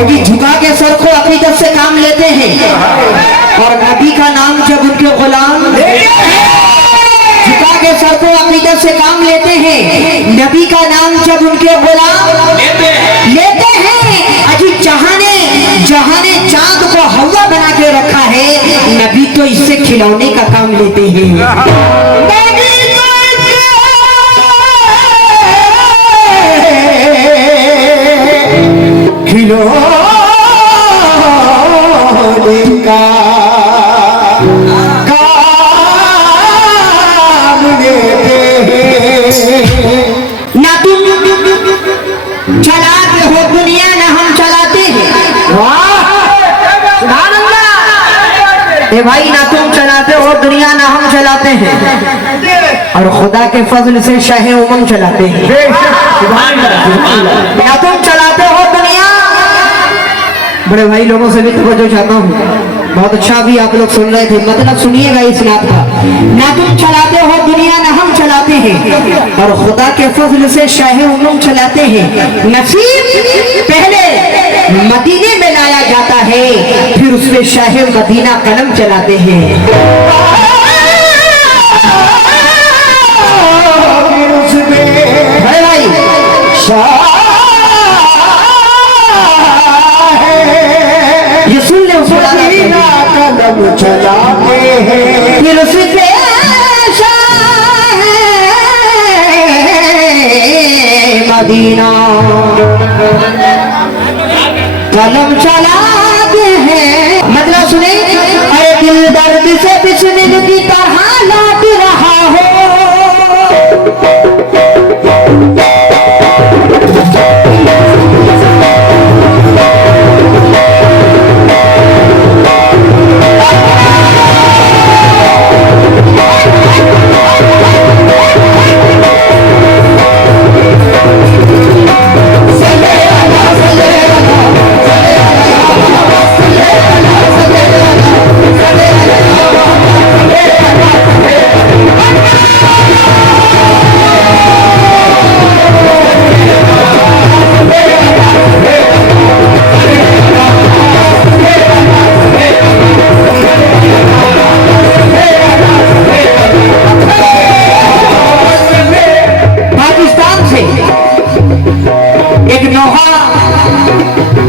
क्योंकि झुका के सर को अकीदत से काम लेते हैं और नबी का नाम जब उनके गुलाम झुका के सर को अकीदत से काम लेते हैं, नबी का नाम जब उनके गुलाम लेते हैं। अजी जहाने चांद को हवा बना के रखा है, नबी तो इससे खिलौने का काम लेते हैं। ना तुम चलाते हो दुनिया, ना हम चलाते हैं। भाई ना तुम चलाते हो दुनिया, ना हम चलाते हैं, और खुदा के फजल से शाह उमंग चलाते हैं। ना तुम चलाते हो दुनिया। बड़े भाई लोगों से भी तवज्जो चाहता हूँ, बहुत अच्छा भी आप लोग सुन रहे थे, मतलब सुनिएगा इस नात का। ना तुम चलाते हो दुनिया, ना हम चलाते हैं, और खुदा के फजल से शाह उमंग चलाते हैं। नसीब पहले मदीने में लाया जाता है, फिर उसमें शाह मदीना कलम चलाते हैं। भाई ये सुन ले, मदीना कलम चलाते हैं, फिर उसमें मदीना कलम चलाते हैं। मतलब सुने, अरे दिल दर्द से बिस्मिल की तरह लौट रहा हो,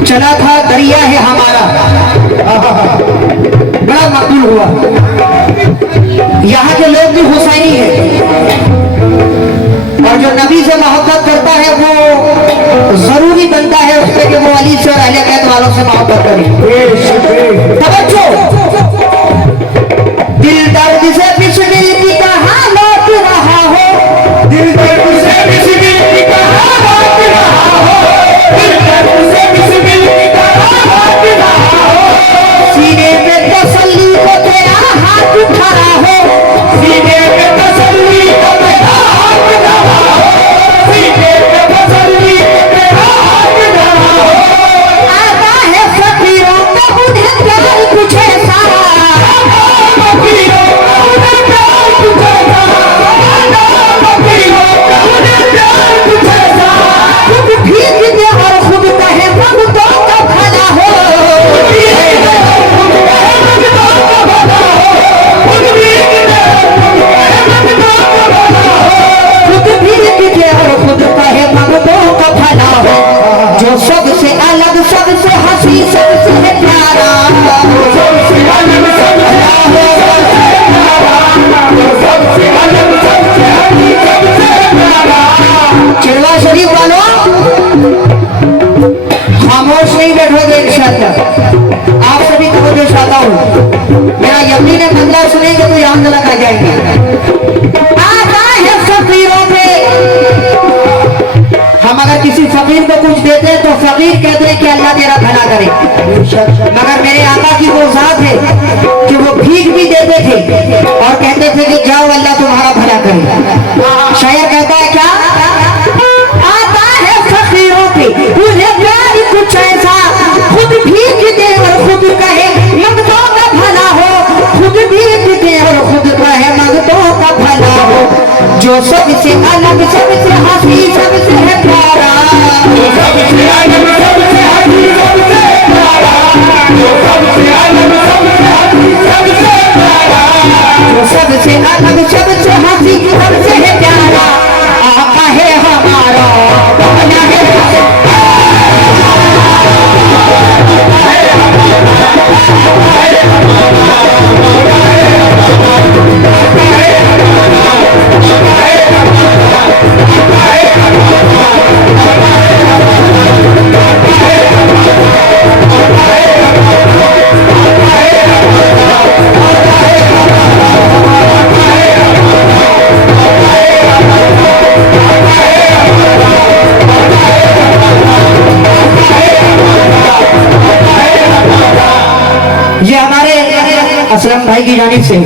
चला था दरिया है हमारा, बड़ा मकबूल हुआ। यहाँ के लोग भी हुसैनी है, और जो नबी से मोहब्बत करता है वो जरूरी बनता है उससे कि वो अली से और अहले बैत वालों से मोहब्बत करे। तवज्जो, दिल दर्द से बिस्मिल की तरह लौट रहा हो, दिल दर्द से बिस्मिल की तरह लौट रहा हो, दिल दर्द से बिस्मिल की तरह लौट रहा हो, सीने पे तसल्ली को तेरा हाथ उठा रहा हो, सीने पे तसल्ली को तेरा हाथ उठा रहा हो, सीने पे तसल्ली को तेरा हाथ उठा रहा हो। आता है फकीरों को उन्हें प्यार कुछ ऐसा, फकीरों को उन्हें प्यार कुछ ऐसा, फकीरों को उन्हें प्यार कुछ ऐसा, खुद भीग दे और खुद कहे भक्तों का भला हो, खुद भीग दे और खुद कहे भक्तों का भला हो, खुद भीग दे और खुद कहे भक्तों का भला हो, खुद भीग दे और खुद कहे भक्तों का भला हो। जो सबसे अलग, सबसे हंसी, सबसे है प्यारा, सबसे अलग, सबसे प्यारा, सबसे अलग, सबसे हंसी, सबसे प्यारा। चिड़वा शरीफ वालों खामोश नहीं बैठोगे इंशाअल्लाह, आप सभी तवज्जो चाहता हूँ। मेरा यकीन है बंदा सुनेंगे तो यहाँ तक आ जाएंगे। आता है फकीरों पे, हम अगर किसी फकीर को कुछ देते हैं तो फकीर कहते हैं कि अल्लाह तेरा भला करे, मगर मेरे आका की वो जात है कि वो भीख भी देते थे और कहते थे कि जाओ अल्लाह तुम्हारा भला करे। शायर कहता है क्या, आता है फकीरों पे उन्हें प्यार कुछ ऐसा, खुद भीख दे और खुद कहे मंगतों का भला हो, खुद भीख दे और खुद कहे मंगतों का भला हो। जो सबसे अलग, सबसे हंसी, सबसे है प्यारा, सबसे अलग, सबसे हंसी, सबसे असलम भाई की जानिब से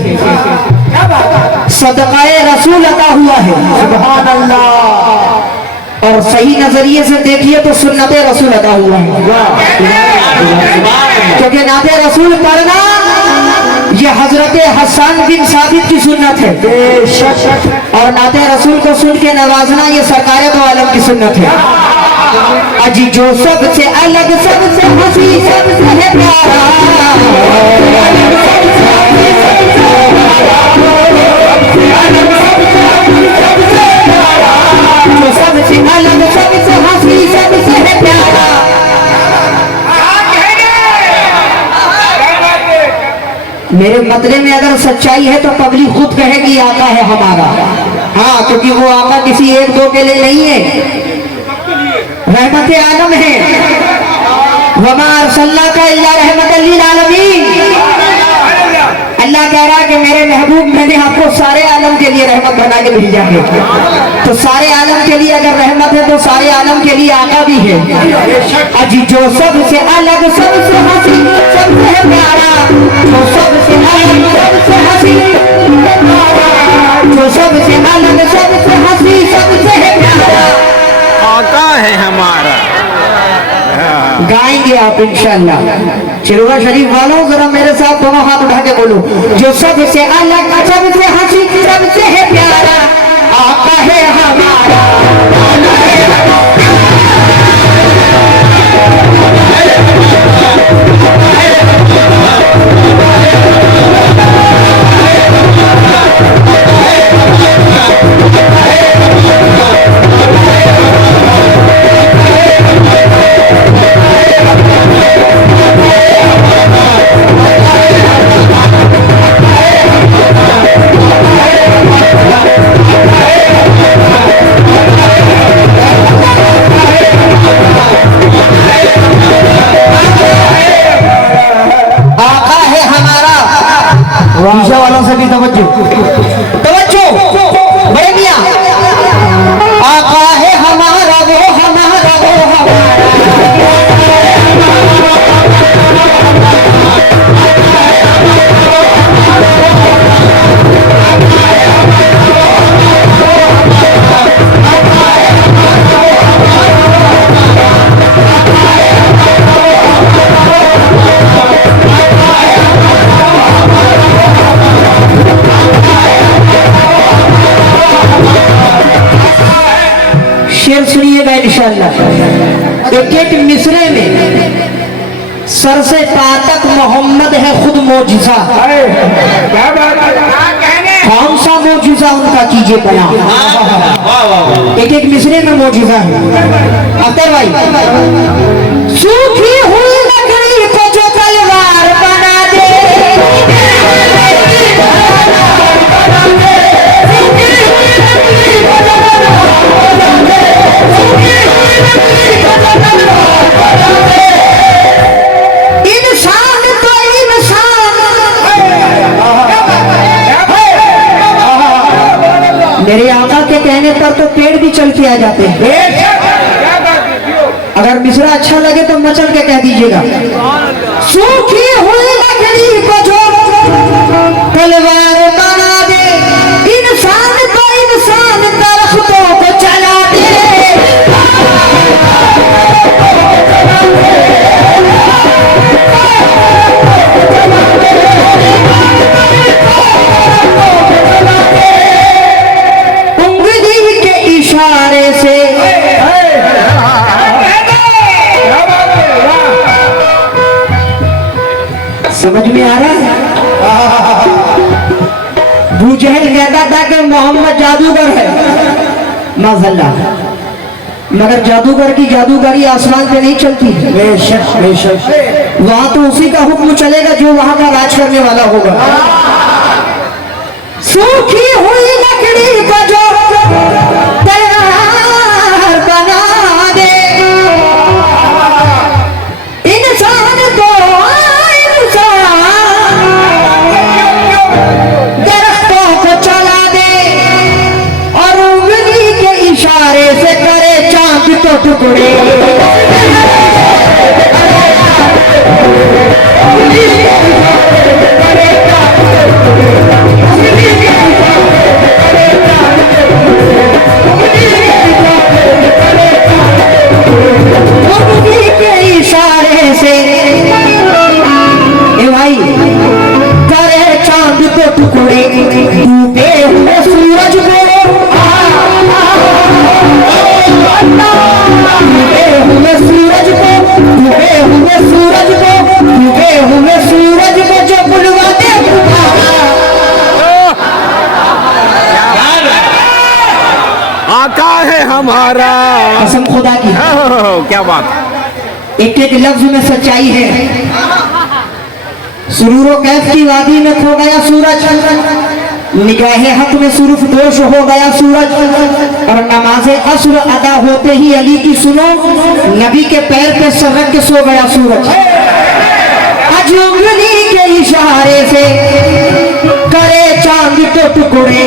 सदकाए रसूल अता हुआ है। सुभान अल्लाह। और सही नजरिए से देखिए तो सुन्नते रसूल अता हुआ है, क्योंकि नाते रसूल पढ़ना ये हजरत हसन बिन साबित की सुन्नत है, और नाते रसूल को सुन के नवाजना ये सरकार दो आलम की सुन्नत है। अजी जो सबसे अलग, सबसे हंसी, सबसे है प्यारा, जो सबसे अलग, सबसे हंसी, सबसे है प्यारा। मेरे मतले में अगर सच्चाई है तो पब्लिक खुद कहेगी आका है हमारा। हाँ, क्योंकि वो आका किसी एक दो के लिए नहीं है, रहमत आलम है। वमा अरसलनाका इल्ला रहमतल लिल आलमीन। अल्लाह कह रहा है कि मेरे महबूब मैंने आपको सारे आलम के लिए रहमत बना के भेजा है। तो सारे आलम के लिए अगर रहमत है तो सारे आलम के लिए आका भी है। अजी जो सबसे अलग, सबसे हंसी, सबसे है प्यारा, जो सबसे अलग, सबसे हंसी, जो सबसे अलग, सबसे हंसी, सबसे है प्यारा, आका है हमारा। गाएंगे आप इंशाअल्लाह। चिरवा शरीफ वालों जरा मेरे साथ दोनों हाथ उठा के बोलो, जो सबसे अलग, सबसे हंसी, सबसे है प्यारा, आका है हमारा, आका है शीशा वालों से भी तवज्जो, तवज्जो बड़े मियां। आका है हमारा, वो हमारा, वो हमारा, शेर सुनिएगा इंशाअल्लाह। एक एक मिसरे में सर से पांव तक मोहम्मद है खुद मौजिजा। कौन सा मौजिजा उनका कीजिए बना, एक एक मिसरे में मौजिजा है। अख्तर भाई, सूखी हुई लकड़ी को जो तलवार बना दे, इंसान तो इंसान, मेरे आका के कहने पर तो पेड़ भी चल के आ जाते हैं। अगर मिसरा अच्छा लगे तो मचल के कह दीजिएगा, सूखी हुई लकड़ी को जो तलवार बना दे, इंसान तो इंसान दरख्तों को चला दे। उंगली के इशारे से समझ में आ रहा है? बूजहल कहता था कि मोहम्मद जादूगर है, माज़अल्लाह, मगर जादूगर की जादूगरी आसमान पे नहीं चलती। बेशक बेशक, वहां तो उसी का हुक्म चलेगा जो वहां का राज करने वाला होगा। सूखी हुई लकड़ी को जो तलवार बना दे, इंसान तो दरख्तों को चला दे, और उंगली के इशारे से करे चांद तो टुकड़े। करे हमारा। कसम खुदा की, क्या बात। एक एक लफ्ज में सच्चाई है। सुरूरो कैफ की वादी में खो गया सूरज, निगाहे हक में सुरुफ दोष हो गया सूरज, और नमाजे असर अदा होते ही अली की सुनो, नबी के पैर पे सरक के सो गया सूरज। आज उंगली के इशारे से करे चांद के टुकड़े,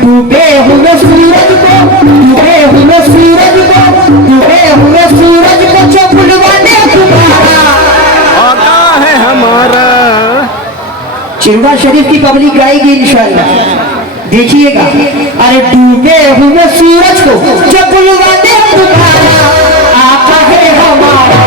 डूबे हुए सूरज को, डूबे हुए सूरज को, डूबे हुए सूरज को चपुलवाने तुम्हारा आका है हमारा। चिरवा शरीफ की पब्लिक गाएगी इंशाल्लाह, देखिएगा। अरे डूबे हुए सूरज को चपुलवाने तुम्हारा आका है हमारा।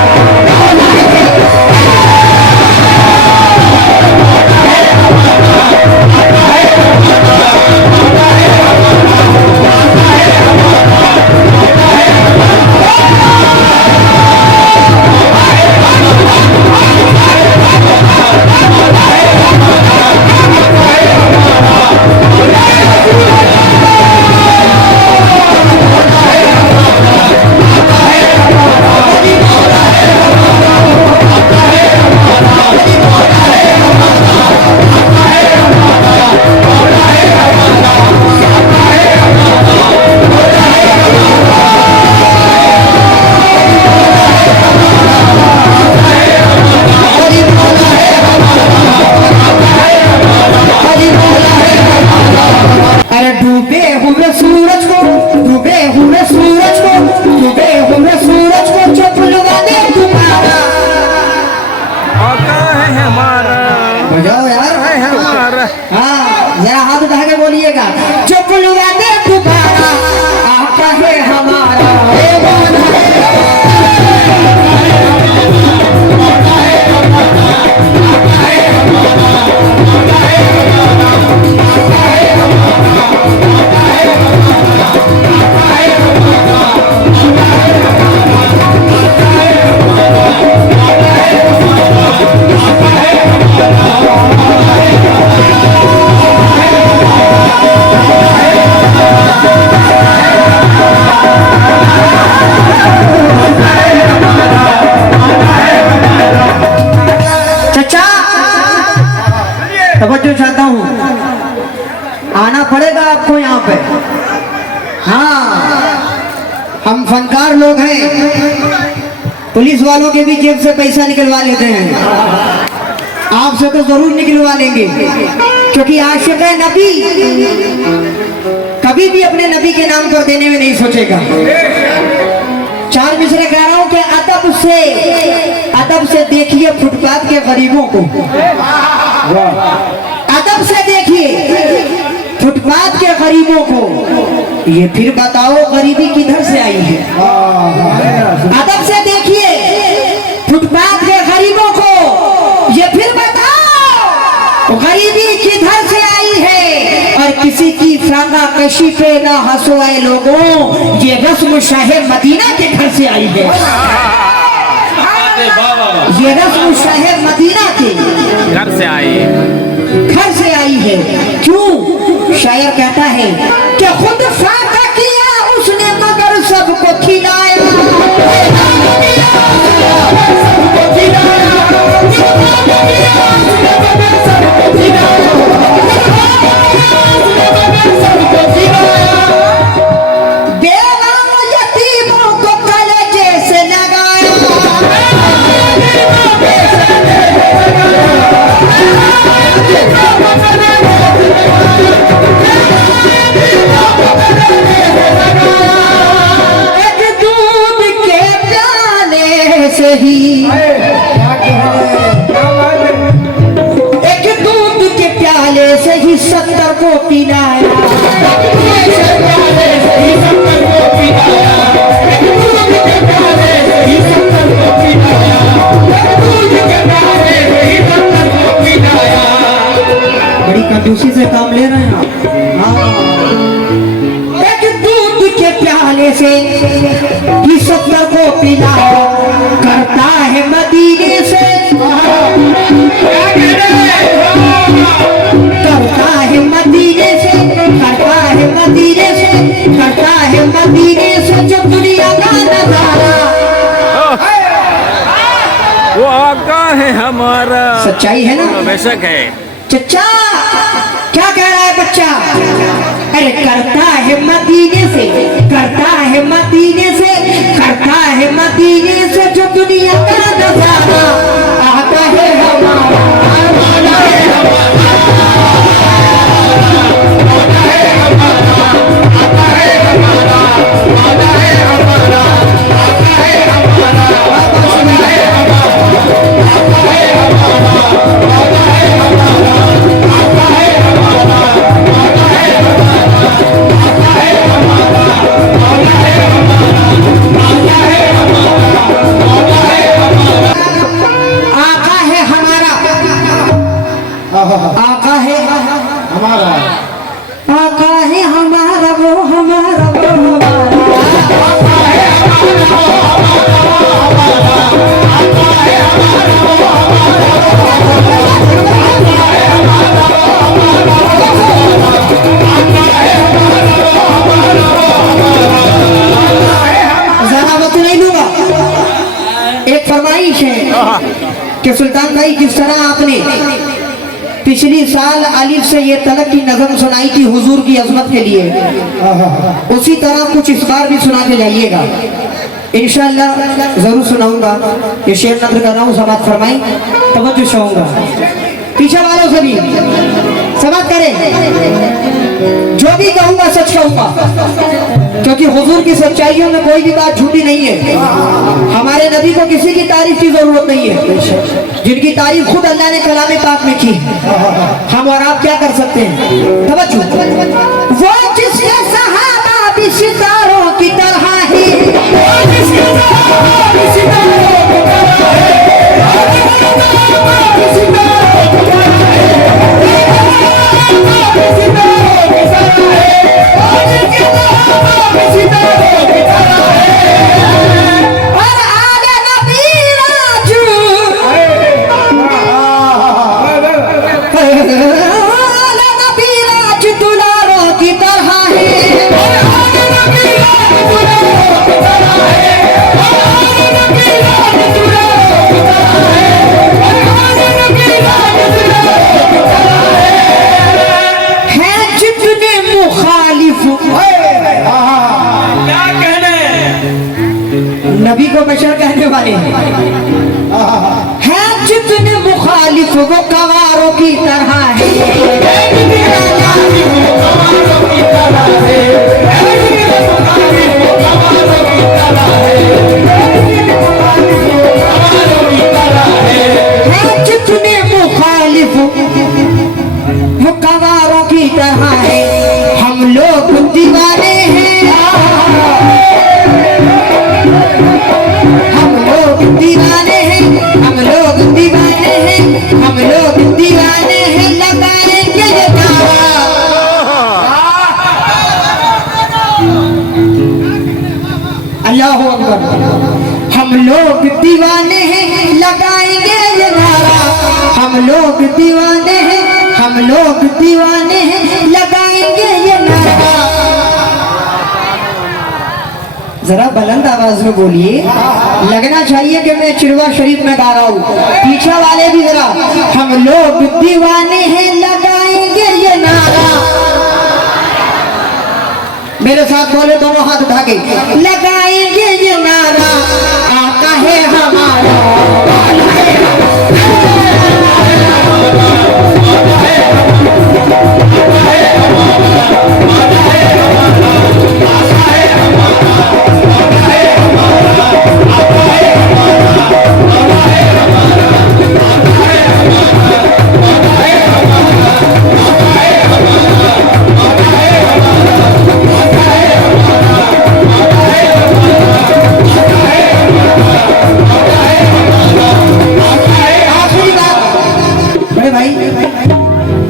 तवज्जो चाहता हूँ, आना पड़ेगा आपको यहाँ पे। हाँ, हम फनकार लोग हैं, पुलिस वालों के भी जेब से पैसा निकलवा लेते हैं, आपसे तो जरूर निकलवा लेंगे, क्योंकि आशिक नबी कभी भी अपने नबी के नाम पर देने में नहीं सोचेगा। चार मिसरे कह रहा हूँ कि अदब से देखिए फुटपाथ के गरीबों को, अदब से देखिए फुटपाथ के गरीबों को, ये फिर बताओ गरीबी किधर से आई है। अदब से देखिए फुटपाथ के गरीबों को, ये फिर बताओ गरीबी किधर से आई है। और किसी की फ्रांगा कशी पे ना हंसो आए लोगों, ये रस्म शाहे मदीना के घर से आई है। ये रस्म शाहे मदीना के घर से आई, घर से आई है। क्यों? शायर कहता है कि खुद फाका किया उसने मगर सबको खिलाया, यतीमों को कलेजे से लगाया, एक दूध के प्याले से ही, एक दूध के प्याले से ही 70 को पिलाया, बड़ी कंजूसी से काम ले रहे हैं आप। एक दूध के प्याले से ही 70 को पिलाया, करता है मदीने से, करता है मदीने से, करता है मदीने से, करता है मदीने से जब आका है हमारा। सच्चाई है ना? बेशक है। चचा क्या कह रहा है बच्चा? अरे करता है मदीने से, करता है मदीने से, करता है मदीने से जो दुनिया का नजारा आता है हमारा, आता है हमारा, आता है हमारा, आता है हमारा, आता है हमारा, आता है हमारा, आता है आका है हमारा, आका है हमारा, वो हमारा, वो हमारा, आका है हमारा, वो हमारा, आका है हमारा, वो हमारा, आका है हमारा, वो हमारा, आका है हमारा, जरा वक्त नहीं दूंगा। एक फरमाइश है कि सुल्तान भाई जिस तरह आपने पिछली साल आलिफ से ये तलक की नज़म सुनाई थी हुजूर की अजमत के लिए, उसी तरह कुछ इस बार भी सुना के जाइएगा। इंशाअल्लाह जरूर सुनाऊंगा। ये शेर नज़र कर रहा हूँ, समात फरमाई, तवज्जो चाहूंगा। पीछे वालों से भी समात करें, जो भी कहूंगा सच कहूंगा, क्योंकि हुजूर की सच्चाइयों में कोई भी बात झूठी नहीं है। हमारे नबी को किसी की तारीफ की जरूरत नहीं है, जिनकी तारीफ खुद अल्लाह ने कलाम पाक में की। हम और आप क्या कर सकते हैं? तवज्जो। वो जिसके सहाबा भी सितारों की तरह ही, वो जिसके सहाबा भी सितारों की तरह है, नबी को बशर कहने वाले हैं। जितने मुखालिफ वो कवारों की तरह है, जितने मुखालिफ वो कवारों की तरह है। हम लोग दीवाने हैं, हम लोग दीवाने हैं, हम लोग दीवाने हैं, हम लोग दीवाने हैं, लगाएंगे ये नारा। अल्लाहु अकबर। हम लोग दीवाने हैं, लगाएंगे ये नारा। हम लोग दीवाने हैं, हम लोग दीवाने हैं, लगाएंगे ये नारा। जरा बुलंद आवाज में बोलिए, लगना चाहिए कि मैं चिड़वा शरीफ में गा रहा हूँ। पीछे वाले भी जरा, हम लोग दीवाने हैं, लगाएंगे ये नारा। मेरे साथ बोले, दोनों हाथ उठा के, लगाएंगे ये नारा। आका है हमारा,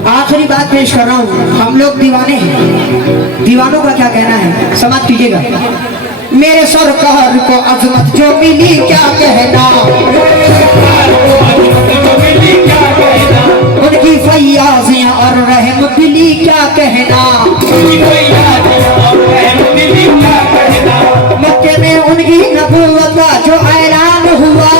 आखिरी बात पेश कर रहा हूँ। हम लोग दीवाने हैं, दीवानों का क्या कहना है समाप्त कीजिएगा। मेरे सरकार को अजमत जो मिली क्या कहना, उनकी फैयाजियां और रहमत दिली क्या कहना, मक्के में उनकी नबूवत का जो ऐलान हुआ,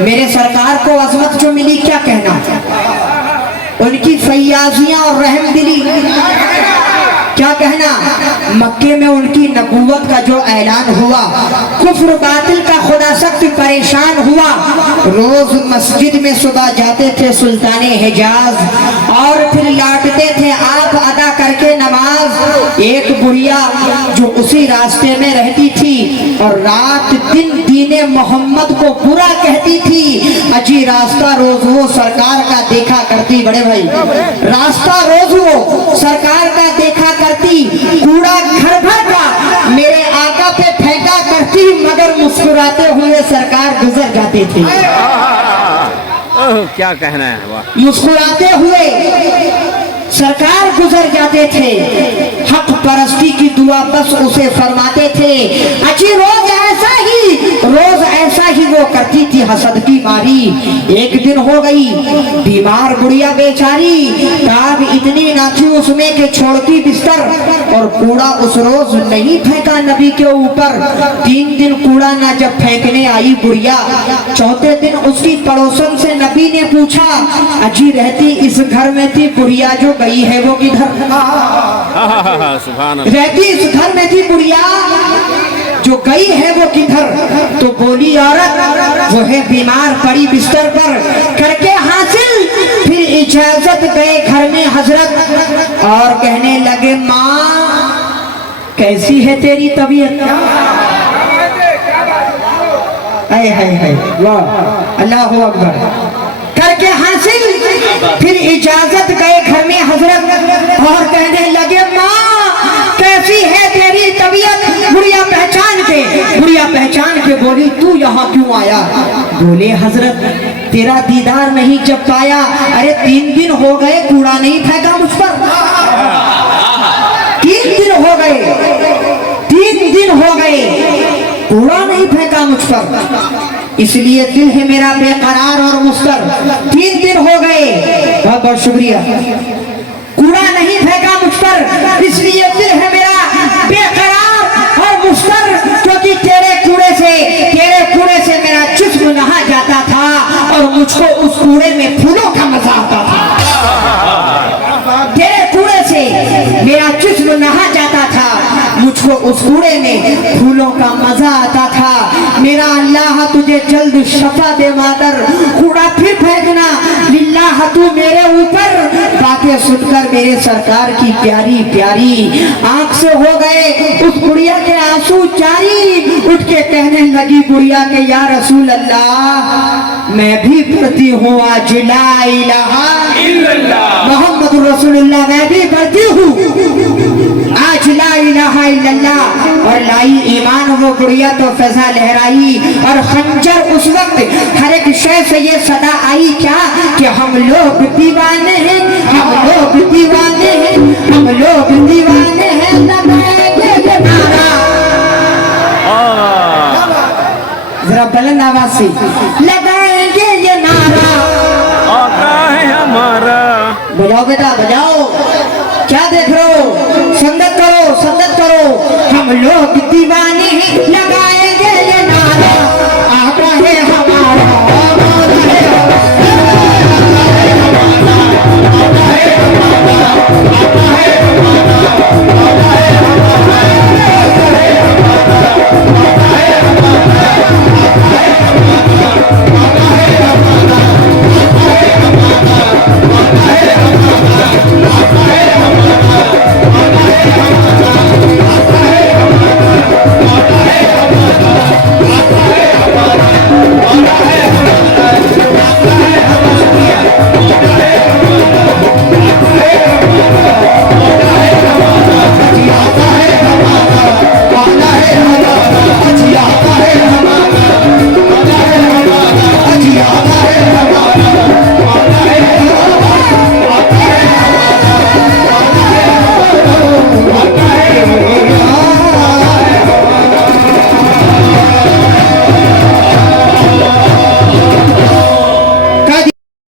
मेरे सरकार को अजमत जो मिली क्या कहना, उनकी फैयाजियां और रहमदिली क्या कहना, मक्के में उनकी नबूवत का जो ऐलान हुआ, कुफ्र बातिल का खुदा सख्त परेशान हुआ। रोज मस्जिद में सुबह जाते थे सुल्ताने हिजाज और फिर लौटते थे आप अदा करके नमाज। एक बुढ़िया जो उसी रास्ते में रहती थी और रात दिन दीने मोहम्मद को बुरा कहती थी, अजी रास्ता रोज वो सरकार का देखा करती। बड़े भाई, रास्ता रोज वो सरकार का देखा करती, कूड़ा घर भर का मेरे आका पे फेंका करती, मगर मुस्कुराते हुए सरकार गुजर जाते थे। ओह, क्या कहना है, वाह। मुस्कुराते हुए सरकार गुजर जाते थे। हक परस्ती की दुआ बस उसे फरमाते थे। अच्छी रोज ऐसा ही वो करती थी हसद की मारी। एक दिन हो गई बीमार बुढ़िया बेचारी, ताब इतनी ना थी उसमें के छोड़ती बिस्तर, और कूड़ा उस रोज नहीं फेंका नबी के ऊपर। 3 दिन कूड़ा ना जब फेंकने आई बुढ़िया, चौथे दिन उसकी पड़ोसन से नबी ने पूछा, अजी रहती इस घर में थी बुढ़िया, जो गई है वो किधर? सुभान अल्लाह। रहती इस घर में थी बुढ़िया, जो गई है वो किधर? तो बोली औरत वो है बीमार पड़ी बिस्तर पर, करके हासिल फिर इजाजत गए घर में हजरत और कहने लगे, माँ कैसी है तेरी तबीयत? है वाह, अल्लाह अकबर करके हासिल फिर इजाजत गए घर में हजरत और कहने लगे, माँ कैसी है तेरी तबीयत? बुढ़िया पहचान के बोली, तू यहाँ क्यों आया? बोले हजरत तेरा दीदार नहीं जब पाया। अरे 3 दिन हो गए कूड़ा नहीं फेंका मुझ पर। 3 दिन हो गए कूड़ा नहीं फेंका मुझ पर, इसलिए दिल है मेरा बेकरार और मुस्तर। 3 दिन हो गए, बहुत बहुत शुक्रिया। कूड़ा नहीं फेंका मुझ पर, इसलिए दिल है मेरा बेकरार और मुस्तर, क्योंकि तेरे कूड़े से मेरा जिस्म नहा जाता था और मुझको उस कूड़े में फूलों का मजा आता था। तेरे कूड़े से मेरा जिस्म नहा जाता था, मुझको उस कूड़े में फूलों का मजा आता था। मेरा अल्लाह तुझे जल्द शफा दे मादर, कूड़ा फिर फेंकना लिल्लाह तू मेरे ऊपर। बातें सुनकर मेरे सरकार की प्यारी प्यारी आंख से हो गए उस बुढ़िया के आंसू जारी। उठ के कहने लगी बुढ़िया के, या रसूल अल्लाह मैं भी पढ़ती हूँ आज ला इलाहा इल्लल्लाह मोहम्मद रसूलुल्लाह, मैं भी पढ़ती हूँ आज ला इलाहा इल्लल्लाह। और लाई ईमान वो बुढ़िया तो फैजा लहराई, और खंजर उस वक्त हर एक शय से ये सदा आई क्या कि हम लोग दीवाने हैं, हम लोग दीवाने हैं, हम लोग दीवाने हैं, लगाएंगे ये नारा। जरा बुलंद आवाज से लगाएंगे ये नारा, आका है हमारा। बजाओ बेटा बजाओ, क्या देख रहे हो? संगत करो, हम लोग दीवाने हैं, लगाएंगे ये नारा।